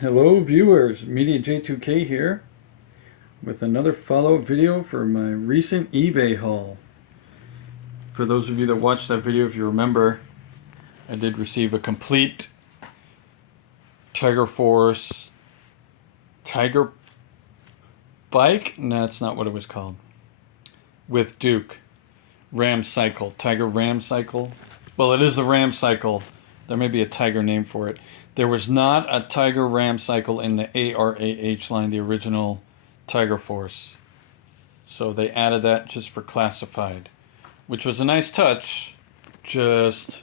Hello viewers, Media J2K here with another follow-up video for my recent eBay haul. For those of you that watched that video, if you remember, I did receive a complete Tiger Force Tiger bike. No, that's not what it was called. With Duke Ram Cycle, Tiger Ram Cycle. Well, it is the Ram Cycle. There may be a Tiger name for it. There was not a Tiger Ram Cycle in the ARAH line, the original Tiger Force. So they added that just for classified, which was a nice touch. Just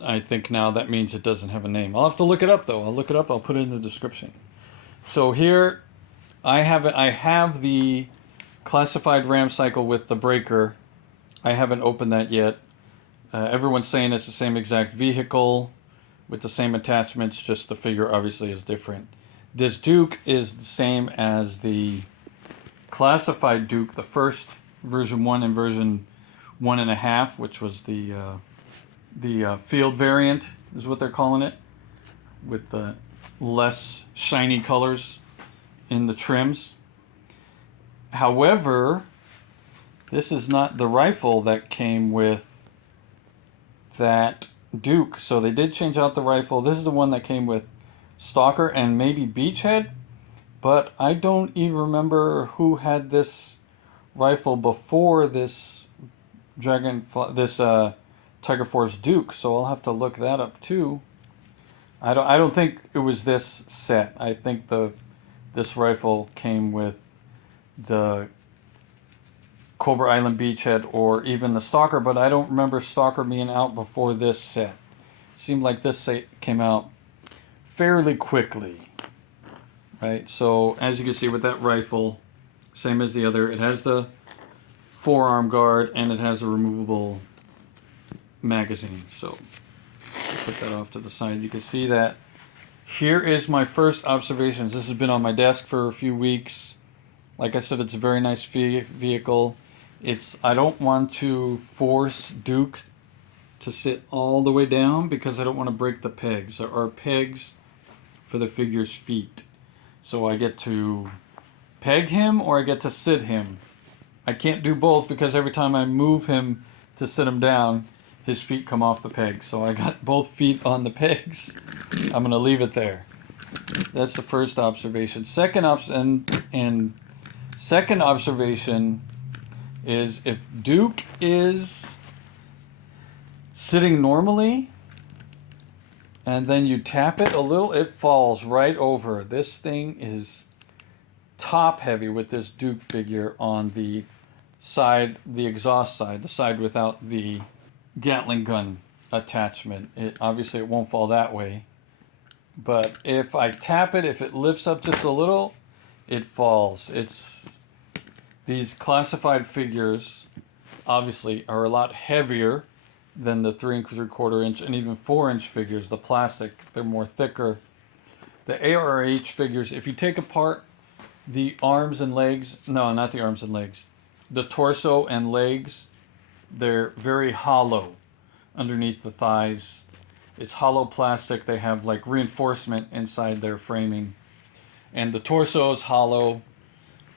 I think now that means it doesn't have a name. I'll have to look it up though. I'll look it up. I'll put it in the description. So here I have the classified Ram Cycle with the breaker. I haven't opened that yet. Everyone's saying it's the same exact vehicle with the same attachments, just the figure obviously is different. This Duke is the same as the classified Duke, the first version 1 and version 1.5, which was the field variant is what they're calling it, with the less shiny colors in the trims. However, this is not the rifle that came with that Duke, so they did change out the rifle. This is the one that came with Stalker and maybe Beachhead, but I don't even remember who had this rifle before this Tiger Force Duke, so I'll have to look that up too. I don't think it was this set. I think this rifle came with the Cobra Island Beachhead or even the Stalker, but I don't remember Stalker being out before this set. Seemed like this set came out fairly quickly, right? So as you can see with that rifle, same as the other, it has the forearm guard and it has a removable magazine. So put that off to the side. You can see that. Here is my first observations. This has been on my desk for a few weeks. Like I said, it's a very nice vehicle. I don't want to force Duke to sit all the way down because I don't want to break the pegs. There are pegs for the figure's feet. So I get to peg him or I get to sit him. I can't do both because every time I move him to sit him down, his feet come off the pegs. So I got both feet on the pegs. I'm going to leave it there. That's the first observation. Second observation is if Duke is sitting normally and then you tap it a little, it falls right over. This thing is top heavy with this Duke figure on the side, the exhaust side, the side without the Gatling gun attachment. Obviously it won't fall that way, but if I tap it, if it lifts up just a little, it falls. These classified figures obviously are a lot heavier than the 3 3/4 inch and even 4-inch figures. The plastic, they're more thicker. The ARH figures, if you take apart the arms and legs, no, not the arms and legs, the torso and legs, they're very hollow underneath the thighs. It's hollow plastic. They have like reinforcement inside their framing. And the torso is hollow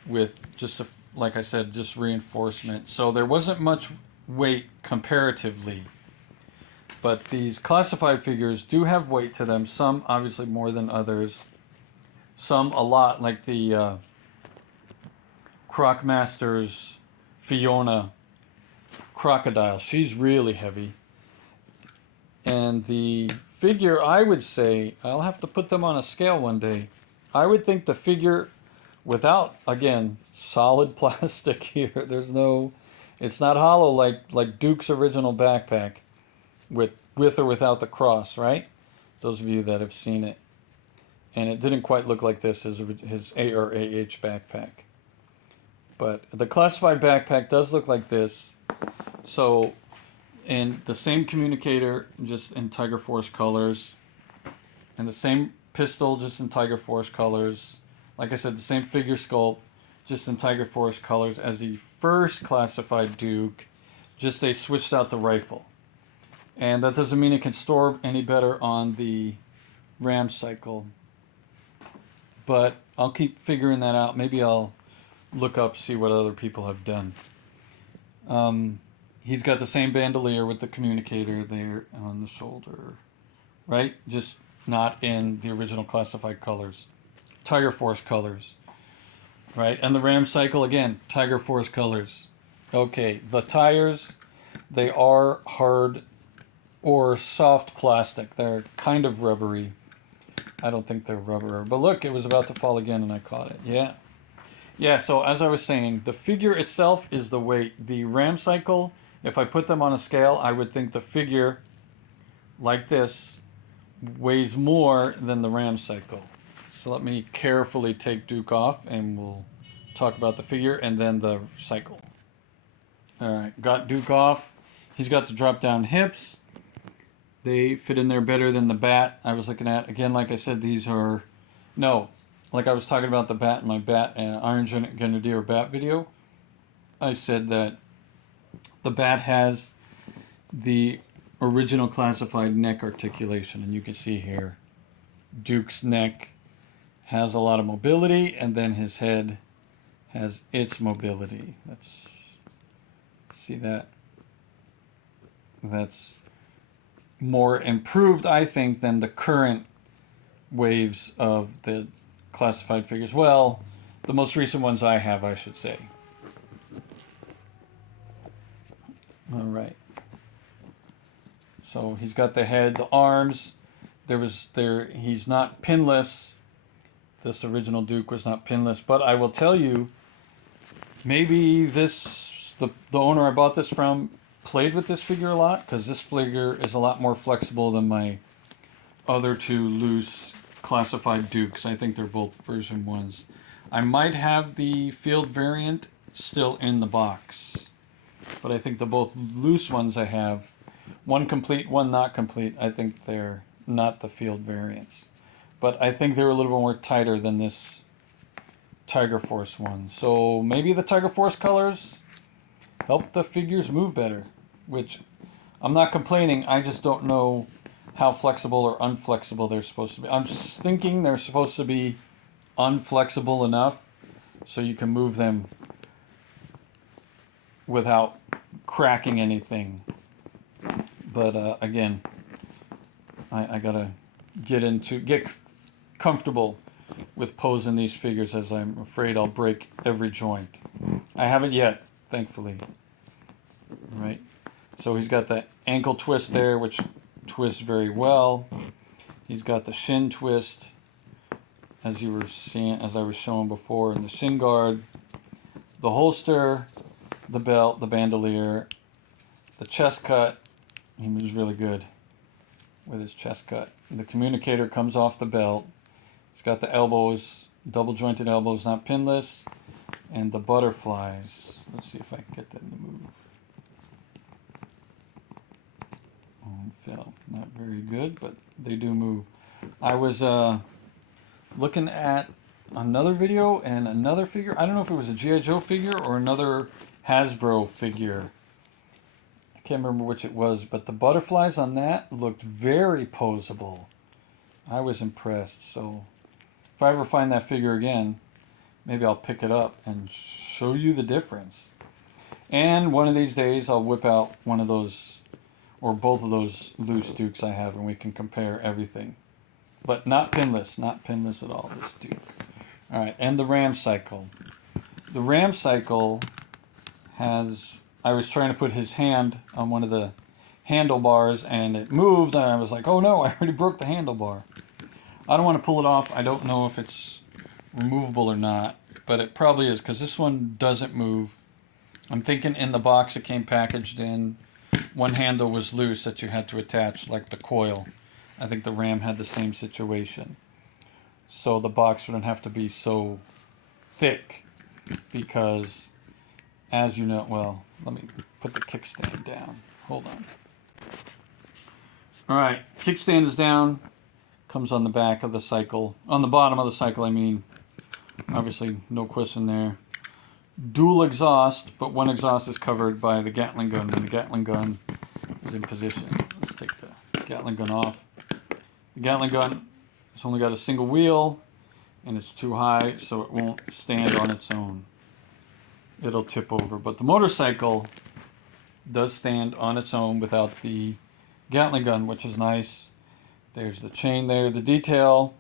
with just, like I said, just reinforcement. So there wasn't much weight comparatively. But these classified figures do have weight to them. Some obviously more than others. Some a lot, like the Croc Masters Fiona Crocodile. She's really heavy. And the figure, I would say, I'll have to put them on a scale one day. I would think the figure without, again, solid plastic here. It's not hollow like Duke's original backpack with or without the cross, right? Those of you that have seen it. And it didn't quite look like this, his ARAH backpack. But the classified backpack does look like this. So, and the same communicator, just in Tiger Force colors. And the same pistol, just in Tiger Force colors. Like I said, the same figure sculpt, just in Tiger Force colors as the first classified Duke. Just they switched out the rifle. And that doesn't mean it can store any better on the ram cycle. But I'll keep figuring that out. Maybe I'll look up, see what other people have done. He's got the same bandolier with the communicator there on the shoulder, right? Just not in the original classified colors. Tiger Force colors, right? And the ram cycle, again, Tiger Force colors. Okay, the tires, they are hard or soft plastic. They're kind of rubbery. I don't think they're rubber. But look, it was about to fall again and I caught it. Yeah. Yeah, so as I was saying, the figure itself is the weight. The ram cycle, if I put them on a scale, I would think the figure, like this, weighs more than the ram cycle. So let me carefully take Duke off and we'll talk about the figure and then the cycle. Alright, got Duke off. He's got the drop down hips. They fit in there better than the bat I was looking at. Again, like I said, these are... No, like I was talking about the bat in my bat Iron Grenadier bat video. I said that the bat has the original classified neck articulation. And you can see here, Duke's neck has a lot of mobility, and then his head has its mobility. Let's see that. That's more improved, I think, than the current waves of the classified figures. Well, the most recent ones I have, I should say. All right. So he's got the head, the arms. He's not pinless. This original Duke was not pinless, but I will tell you, maybe the owner I bought this from played with this figure a lot, because this figure is a lot more flexible than my other two loose classified Dukes. I think they're both version 1s. I might have the field variant still in the box, but I think the both loose ones I have, one complete, one not complete, I think they're not the field variants. But I think they're a little bit more tighter than this Tiger Force one. So maybe the Tiger Force colors help the figures move better, which I'm not complaining. I just don't know how flexible or unflexible they're supposed to be. I'm thinking they're supposed to be unflexible enough so you can move them without cracking anything. But again, I gotta get comfortable with posing these figures, as I'm afraid I'll break every joint. I haven't yet, thankfully. Right? So he's got the ankle twist there, which twists very well. He's got the shin twist, as you were seeing, as I was showing before, in the shin guard, the holster, the belt, the bandolier, the chest cut. He moves really good with his chest cut. The communicator comes off the belt. He's got the elbows, double jointed elbows, not pinless, and the butterflies. Let's see if I can get them to move. On film, not very good, but they do move. I was looking at another video and another figure. I don't know if it was a G.I. Joe figure or another Hasbro figure. I can't remember which it was, but the butterflies on that looked very poseable. I was impressed. So if I ever find that figure again, maybe I'll pick it up and show you the difference. And one of these days I'll whip out one of those, or both of those loose Dukes I have, and we can compare everything. But not pinless at all, this Duke. Alright, and the Ram Cycle. The Ram Cycle has, I was trying to put his hand on one of the handlebars and it moved, and I was like, oh no, I already broke the handlebar. I don't want to pull it off. I don't know if it's removable or not, but it probably is, because this one doesn't move. I'm thinking in the box it came packaged in, one handle was loose that you had to attach, like the coil. I think the Ram had the same situation. So the box wouldn't have to be so thick, because as you know, well, let me put the kickstand down. Hold on. Alright, kickstand is down. Comes on the back of the cycle. On the bottom of the cycle, I mean. Obviously, no question there. Dual exhaust, but one exhaust is covered by the Gatling gun, and the Gatling gun is in position. Let's take the Gatling gun off. The Gatling gun It's only got a single wheel, and it's too high, so it won't stand on its own. It'll tip over. But the motorcycle does stand on its own without the Gatling gun, which is nice. There's the chain there. The detail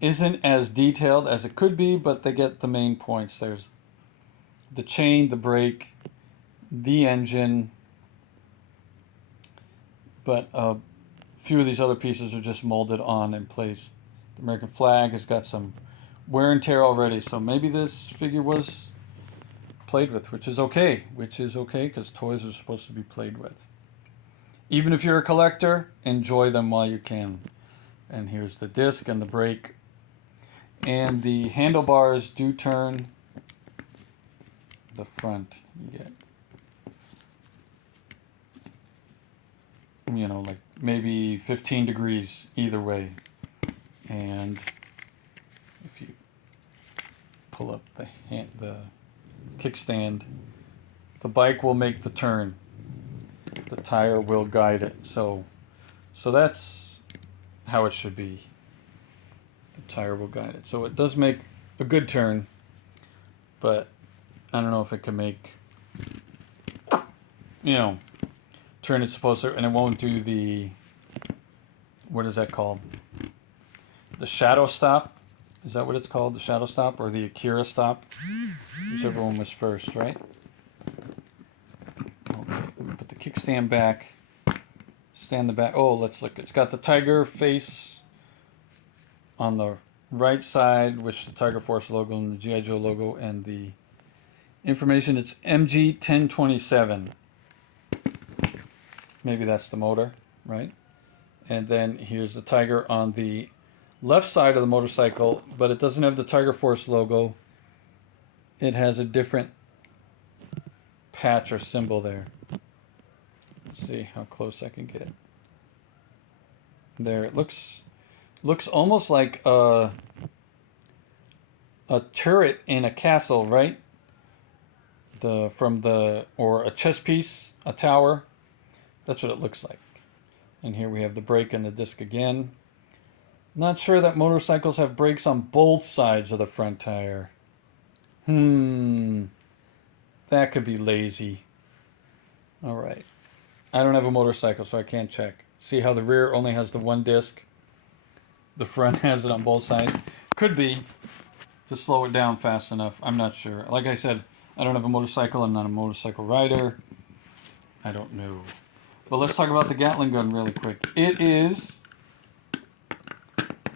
isn't as detailed as it could be, but they get the main points. There's the chain, the brake, the engine, but a few of these other pieces are just molded on in place. The American flag has got some wear and tear already, so maybe this figure was played with, which is okay because toys are supposed to be played with. Even if you're a collector, enjoy them while you can. And here's the disc and the brake. And the handlebars do turn the front. You get, you know, like maybe 15 degrees either way. And if you pull up the kickstand, the bike will make the turn. The tire will guide it. So that's how it should be. The tire will guide it. So it does make a good turn, but I don't know if it can make, you know, turn it's supposed to, and it won't do the, what is that called? The shadow stop? Is that what it's called? The shadow stop or the Akira stop? Whichever one was first, right? Okay, let me put the kickstand back. Stand the back. Oh, let's look. It's got the tiger face on the right side, which the Tiger Force logo and the G.I. Joe logo, and the information. It's MG 1027. Maybe that's the motor, right? And then here's the tiger on the left side of the motorcycle, but it doesn't have the Tiger Force logo. It has a different patch or symbol there. Let's see how close I can get. There, it looks almost like a turret in a castle, right? Or a chess piece, a tower. That's what it looks like. And here we have the brake and the disc again. Not sure that motorcycles have brakes on both sides of the front tire. That could be lazy. All right. I don't have a motorcycle, so I can't check. See how the rear only has the one disc? The front has it on both sides. Could be to slow it down fast enough. I'm not sure. Like I said, I don't have a motorcycle. I'm not a motorcycle rider. I don't know. But let's talk about the Gatling gun really quick. It is...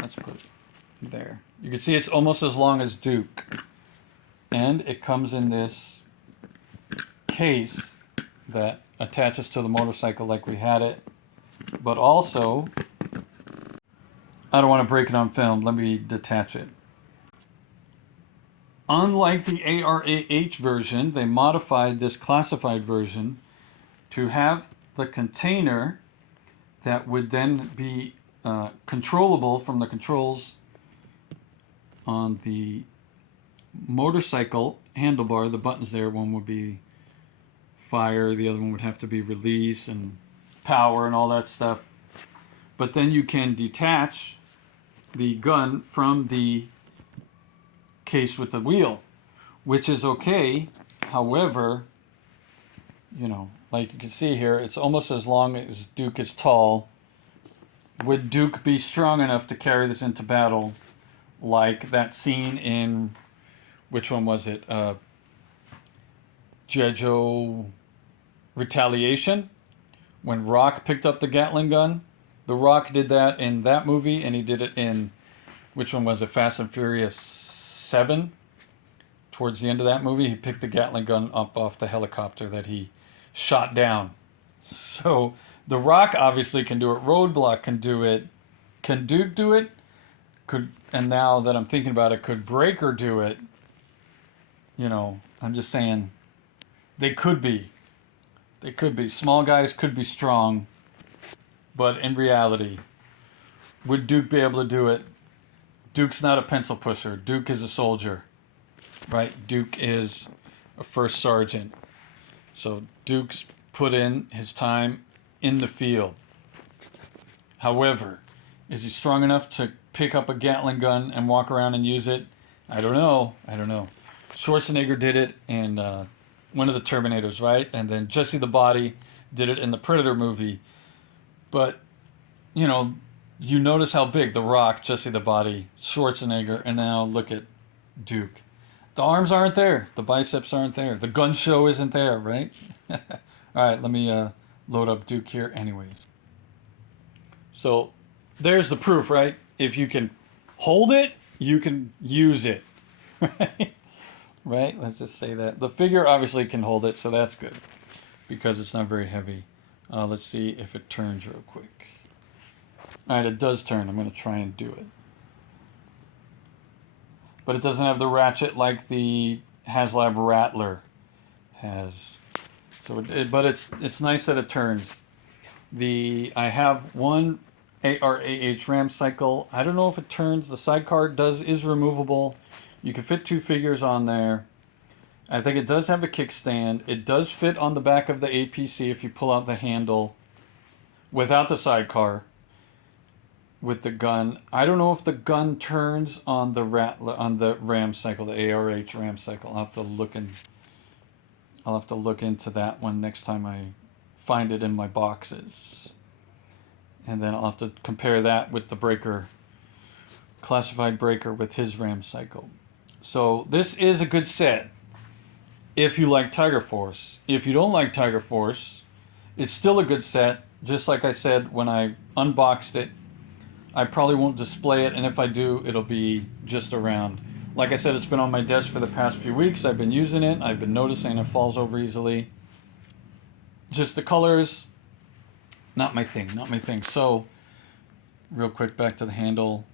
Let's put it there. You can see it's almost as long as Duke. And it comes in this case that attaches to the motorcycle like we had it. But also, I don't want to break it on film. Let me detach it. Unlike the ARAH version, they modified this classified version to have the container that would then be controllable from the controls on the motorcycle handlebar. The buttons there, one would be fire, the other one would have to be release and power and all that stuff. But then you can detach the gun from the case with the wheel, which is okay. However, you know, like you can see here, it's almost as long as Duke is tall. Would Duke be strong enough to carry this into battle, like that scene in, which one was it? G.I. Joe Retaliation, when Rock picked up the Gatling gun. The Rock did that in that movie, and he did it in, which one was it? Fast and Furious 7. Towards the end of that movie, he picked the Gatling gun up off the helicopter that he shot down. So The Rock obviously can do it. Roadblock can do it. Can Duke do it? And now that I'm thinking about it, could Breaker do it? You know, I'm just saying, they could be. They could be. Small guys could be strong. But in reality, would Duke be able to do it? Duke's not a pencil pusher. Duke is a soldier. Right? Duke is a first sergeant. So Duke's put in his time in the field. However, Is he strong enough to pick up a Gatling gun and walk around and use it? I don't know. Schwarzenegger did it in one of the Terminators, right? And then Jesse the Body did it in the Predator movie. But, you know, you notice how big The Rock, Jesse the Body, Schwarzenegger, and now look at Duke. The arms aren't there. The biceps aren't there. The gun show isn't there, right? All right, let me load up Duke here anyways. So there's the proof, right? If you can hold it, you can use it. Right? Let's just say that. The figure obviously can hold it, so that's good because it's not very heavy. Let's see if it turns real quick. All right, it does turn. I'm going to try and do it. But it doesn't have the ratchet like the HasLab Rattler has. So, but it's nice that it turns. I have one ARAH Ram cycle. I don't know if it turns. The sidecar is removable. You can fit 2 figures on there. I think it does have a kickstand. It does fit on the back of the APC if you pull out the handle without the sidecar with the gun. I don't know if the gun turns on the Ram cycle, the ARH Ram cycle. I'll have to look into that one next time I find it in my boxes. And then I'll have to compare that with the breaker, classified breaker with his Ram cycle. So this is a good set if you like Tiger Force. If you don't like Tiger Force, it's still a good set. Just like I said when I unboxed it, I probably won't display it, and if I do, it'll be just around. Like I said, it's been on my desk for the past few weeks. I've been using it. I've been noticing it falls over easily. Just the colors, not my thing. So, real quick, back to the handle.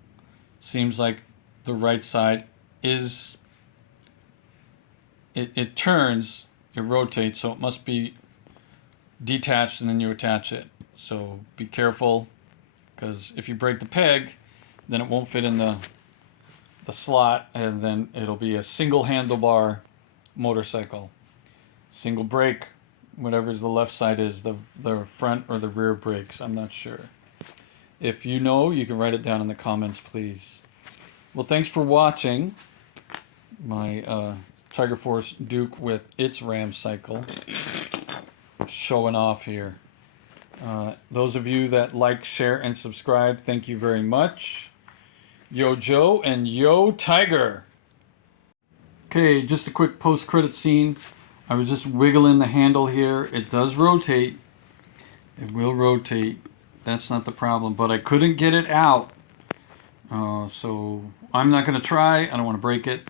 Seems like the right side is, it turns, it rotates, so it must be detached and then you attach it. So be careful, because if you break the peg, then it won't fit in the slot, and then it'll be a single handlebar motorcycle. Single brake, whatever the left side is, the front or the rear brakes, I'm not sure. If you know, you can write it down in the comments, please. Well, thanks for watching my Tiger Force Duke with its Ram cycle. Showing off here. Those of you that like, share, and subscribe, thank you very much. Yo Joe and Yo Tiger. Okay, just a quick post-credit scene. I was just wiggling the handle here. It does rotate. It will rotate. That's not the problem, but I couldn't get it out. So I'm not going to try. I don't want to break it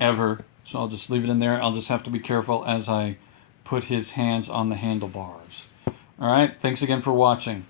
ever. So I'll just leave it in there. I'll just have to be careful as I put his hands on the handlebars. All right, thanks again for watching.